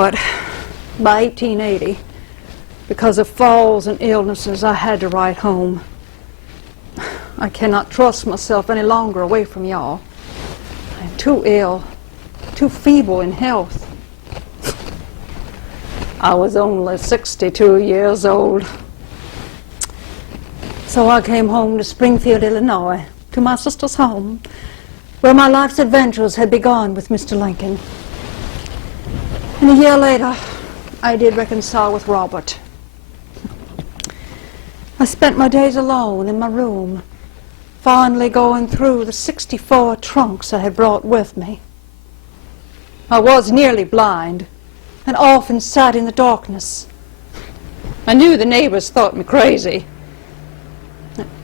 But by 1880, because of falls and illnesses, I had to write home. I cannot trust myself any longer away from y'all. I'm too ill, too feeble in health. I was only 62 years old. So I came home to Springfield, Illinois, to my sister's home, where my life's adventures had begun with Mr. Lincoln. And a year later, I did reconcile with Robert. I spent my days alone in my room, fondly going through the 64 trunks I had brought with me. I was nearly blind and often sat in the darkness. I knew the neighbors thought me crazy.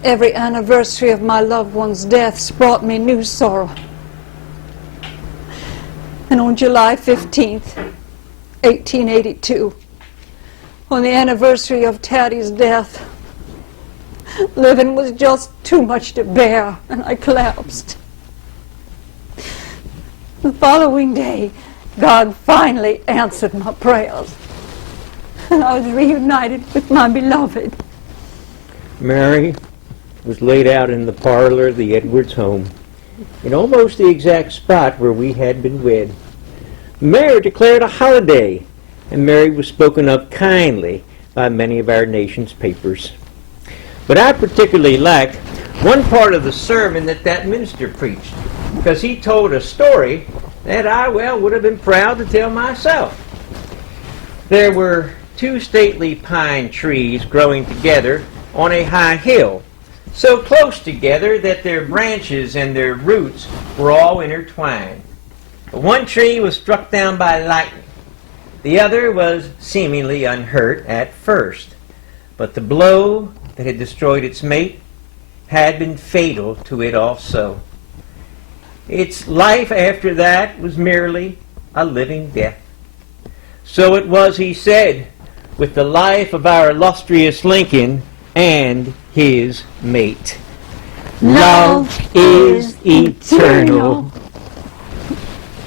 Every anniversary of my loved ones' deaths brought me new sorrow. And on July 15th, 1882, on the anniversary of Taddy's death, living was just too much to bear, and I collapsed. The following day, God finally answered my prayers, and I was reunited with my beloved. Mary was laid out in the parlor of the Edwards home, in almost the exact spot where we had been wed. The mayor declared a holiday, and Mary was spoken of kindly by many of our nation's papers. But I particularly liked one part of the sermon that minister preached, because he told a story that I, would have been proud to tell myself. There were two stately pine trees growing together on a high hill, so close together that their branches and their roots were all intertwined. One tree was struck down by lightning. The other was seemingly unhurt at first, but the blow that had destroyed its mate had been fatal to it also. Its life after that was merely a living death. So it was, he said, with the life of our illustrious Lincoln and his mate. Love is eternal.